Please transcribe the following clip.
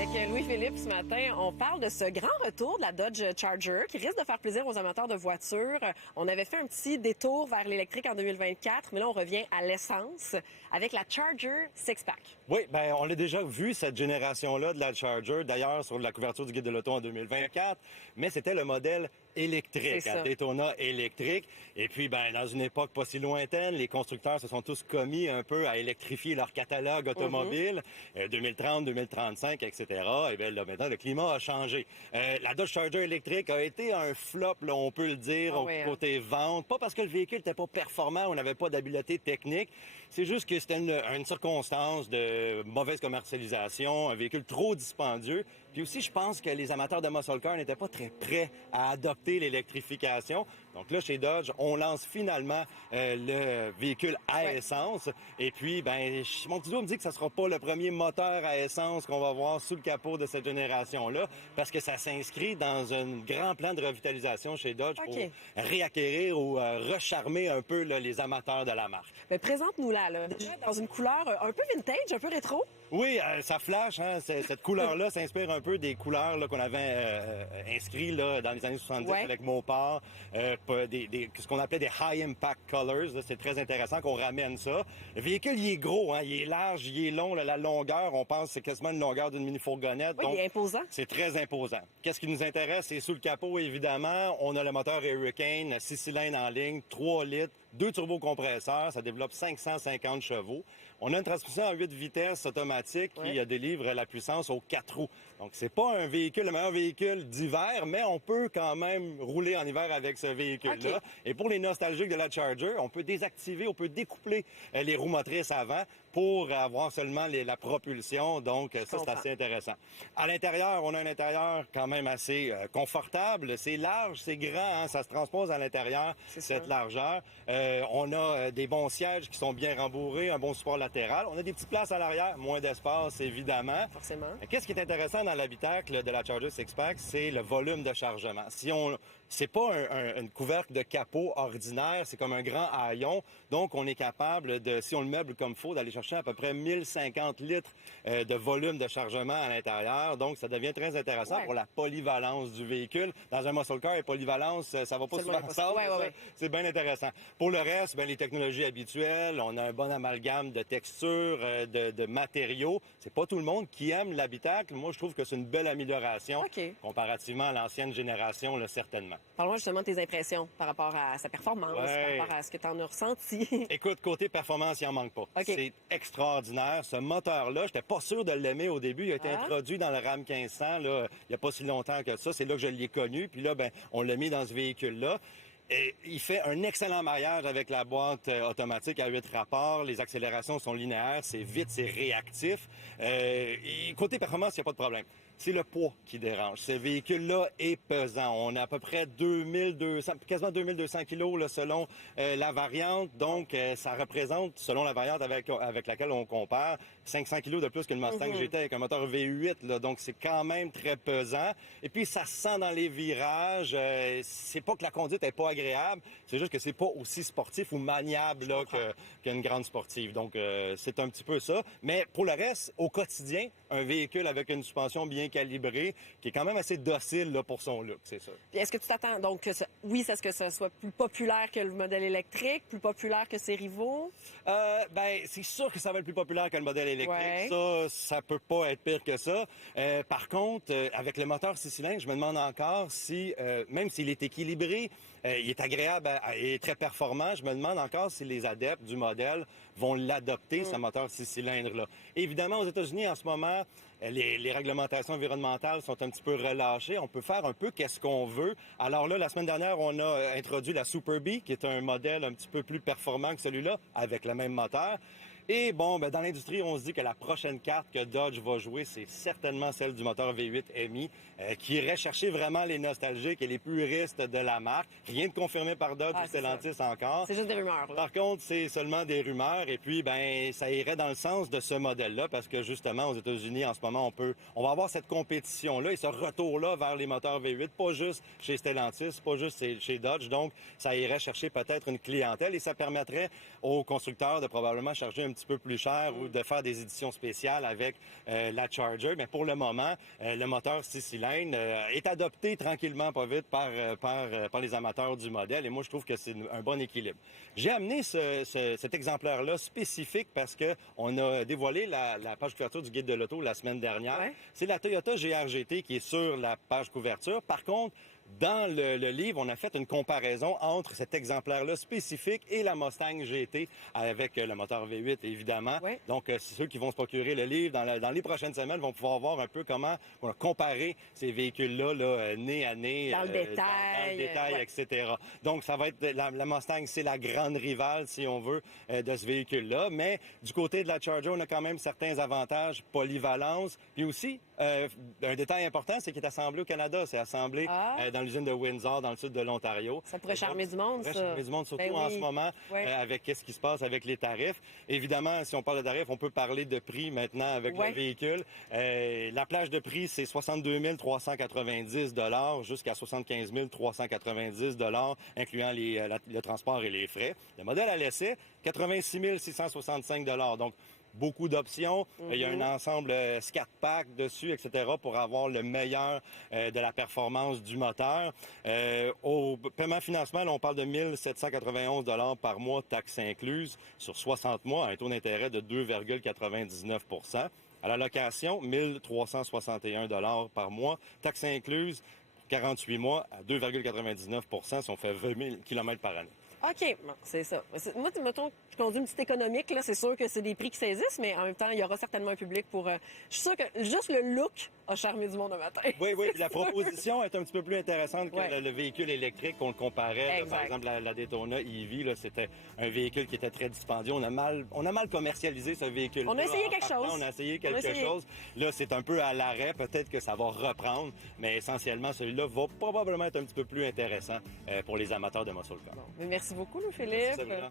Avec Louis-Philippe ce matin, on parle de ce grand retour de la Dodge Charger qui risque de faire plaisir aux amateurs de voitures. On avait fait un petit détour vers l'électrique en 2024, mais là, on revient à l'essence avec la Charger Six-Pack. Oui, ben on l'a déjà vu, cette génération-là de la Charger, d'ailleurs, sur la couverture du Guide de l'auto en 2024, mais c'était le modèle électrique, à Daytona électrique. Et puis, ben dans une époque pas si lointaine, les constructeurs se sont tous commis un peu à électrifier leur catalogue automobile, 2030, 2035, etc. Et bien là, maintenant, le climat a changé. La Dodge Charger électrique a été un flop, là, on peut le dire, côté vente. Pas parce que le véhicule n'était pas performant, on n'avait pas d'habileté technique. C'est juste que c'était une circonstance de mauvaise commercialisation, un véhicule trop dispendieux. Puis aussi, je pense que les amateurs de muscle car n'étaient pas très prêts à adopter l'électrification. Donc là, chez Dodge, on lance finalement le véhicule à essence. Et puis, ben, mon petit doigt me dit que ça sera pas le premier moteur à essence qu'on va voir sous le capot de cette génération-là, parce que ça s'inscrit dans un grand plan de revitalisation chez Dodge pour réacquérir ou recharmer un peu là, les amateurs de la marque. Mais présente-nous-la, là. Déjà dans une couleur un peu vintage, un peu rétro. Oui, ça flash. Hein, cette couleur-là s'inspire un peu des couleurs là, qu'on avait inscrites là, dans les années 70 avec Mopar, ce qu'on appelait des high impact colors. C'est très intéressant qu'on ramène ça. Le véhicule, il est gros, hein, il est large, il est long. Là, la longueur, on pense que c'est quasiment une longueur d'une mini-fourgonnette. Oui, il est imposant. C'est très imposant. Qu'est-ce qui nous intéresse? C'est sous le capot, évidemment. On a le moteur Hurricane, 6 cylindres en ligne, 3 litres, 2 turbocompresseurs. Ça développe 550 chevaux. On a une transmission en 8 vitesses automatique qui délivre la puissance aux 4 roues. Donc, c'est pas un véhicule, le meilleur véhicule d'hiver, mais on peut quand même rouler en hiver avec ce véhicule-là. Et pour les nostalgiques de la Charger, on peut désactiver, on peut découpler les roues motrices avant pour avoir seulement la propulsion. Donc, ça, c'est assez intéressant. À l'intérieur, on a un intérieur quand même assez confortable. C'est large, c'est grand, hein, ça se transpose à l'intérieur, cette largeur. On a des bons sièges qui sont bien rembourrés, un bon support latéral. On a des petites places à l'arrière, moins d'espace, évidemment. Forcément. Qu'est-ce qui est intéressant dans l'habitacle de la Charger Six-Pack, c'est le volume de chargement. C'est pas une couvercle de capot ordinaire, c'est comme un grand haillon. Donc, on est capable de, si on le meuble comme il faut, d'aller chercher à peu près 1050 litres de volume de chargement à l'intérieur. Donc, ça devient très intéressant pour la polyvalence du véhicule. Dans un muscle car et polyvalence, ça va pas souvent ensemble. C'est bien intéressant. Pour le reste, ben, les technologies habituelles, on a un bon amalgame de textures, de matériaux. C'est pas tout le monde qui aime l'habitacle. Moi, je trouve que c'est une belle amélioration comparativement à l'ancienne génération, là, certainement. Parle-moi justement de tes impressions par rapport à sa performance, par rapport à ce que tu en as ressenti. Écoute, côté performance, il en manque pas. C'est extraordinaire. Ce moteur-là, j'étais pas sûr de l'aimer au début. Il a été introduit dans le Ram 1500, là, il y a pas si longtemps que ça. C'est là que je l'ai connu. Puis là, ben, on l'a mis dans ce véhicule-là. Et il fait un excellent mariage avec la boîte automatique à 8 rapports. Les accélérations sont linéaires, c'est vite, c'est réactif. Et côté performance, il n'y a pas de problème. C'est le poids qui dérange. Ce véhicule-là est pesant. On a à peu près 2200, quasiment 2200 kilos là, selon la variante. Donc, ça représente, selon la variante avec laquelle on compare, 500 kilos de plus que le Mustang GT avec un moteur V8. Là. Donc, c'est quand même très pesant. Et puis, ça se sent dans les virages. C'est pas que la conduite est pas agréable, c'est juste que c'est pas aussi sportif ou maniable là, qu'une grande sportive. Donc, c'est un petit peu ça. Mais pour le reste, au quotidien, un véhicule avec une suspension bien calibrée, qui est quand même assez docile là, pour son look, c'est ça. Puis est-ce que tu t'attends, donc, est-ce que ça soit plus populaire que le modèle électrique, plus populaire que ses rivaux? Ben, c'est sûr que ça va être plus populaire que le modèle électrique. Ça peut pas être pire que ça. Par contre, avec le moteur 6 cylindres, je me demande encore si, même s'il est équilibré, il est agréable et très performant, je me demande encore si les adeptes du modèle vont l'adopter, ce moteur 6 cylindres-là. Évidemment, aux États-Unis, en ce moment, les réglementations environnementales sont un petit peu relâchées. On peut faire un peu qu'est-ce qu'on veut. Alors là, la semaine dernière, on a introduit la Super Bee, qui est un modèle un petit peu plus performant que celui-là, avec le même moteur. Et bon, ben, dans l'industrie, on se dit que la prochaine carte que Dodge va jouer, c'est certainement celle du moteur V8 MI, qui irait chercher vraiment les nostalgiques et les puristes de la marque. Rien de confirmé par Dodge ou Stellantis encore. C'est juste des rumeurs. Là. Par contre, c'est seulement des rumeurs. Et puis, ben, ça irait dans le sens de ce modèle-là, parce que justement, aux États-Unis, en ce moment, on va avoir cette compétition-là et ce retour-là vers les moteurs V8, pas juste chez Stellantis, pas juste chez Dodge. Donc, ça irait chercher peut-être une clientèle et ça permettrait aux constructeurs de probablement charger un petit peu plus cher ou de faire des éditions spéciales avec la Charger. Mais pour le moment, le moteur 6 cylindres est adopté tranquillement, pas vite, par les amateurs du modèle. Et moi, je trouve que c'est un bon équilibre. J'ai amené cet exemplaire-là spécifique parce qu'on a dévoilé la page couverture du Guide de l'auto la semaine dernière. Ouais. C'est la Toyota GR-GT qui est sur la page couverture. Par contre, dans le livre, on a fait une comparaison entre cet exemplaire-là spécifique et la Mustang GT avec le moteur V8, évidemment. Oui. Donc, ceux qui vont se procurer le livre dans les prochaines semaines vont pouvoir voir un peu comment on a comparé ces véhicules-là nez à nez. Dans le détail. Dans le détail, ouais. etc. Donc, ça va être la Mustang, c'est la grande rivale, si on veut, de ce véhicule-là. Mais du côté de la Charger, on a quand même certains avantages, polyvalence. Puis aussi, un détail important, c'est qu'il est assemblé au Canada. C'est assemblé dans l'usine de Windsor, dans le sud de l'Ontario. Ça pourrait charmer du monde, ça. Ça pourrait charmer du monde, surtout Ben oui. en ce moment, Ouais. avec ce qui se passe avec les tarifs. Évidemment, si on parle de tarifs, on peut parler de prix maintenant avec Ouais. le véhicule. La plage de prix, c'est 62 390 jusqu'à 75 390 incluant le transport et les frais. Le modèle à l'essai, 86 665 donc beaucoup d'options. Il y a un ensemble Scat Pack dessus, etc., pour avoir le meilleur de la performance du moteur. Au paiement financement, là, on parle de 1 791 par mois, taxes incluses, sur 60 mois, à un taux d'intérêt de 2,99 % À la location, 1 361 par mois, taxes incluses, 48 mois, à 2,99 % si on fait 20 000 km par année. OK, bon, c'est ça. Moi, mettons, je conduis une petite économique, là, c'est sûr que c'est des prix qui saisissent, mais en même temps, il y aura certainement un public pour... je suis sûre que juste le look a charmé du monde un matin. Oui, oui. La proposition est un petit peu plus intéressante que Ouais. le véhicule électrique qu'on le comparait. Là, par exemple, la Daytona EV, là, c'était un véhicule qui était très dispendieux. On a mal commercialisé ce véhicule. On a essayé quelque chose. On a essayé quelque chose. Là, c'est un peu à l'arrêt. Peut-être que ça va reprendre, mais essentiellement, celui-là va probablement être un petit peu plus intéressant pour les amateurs de muscle car. Mais merci beaucoup, Louis-Philippe. C'est ça, Bruna.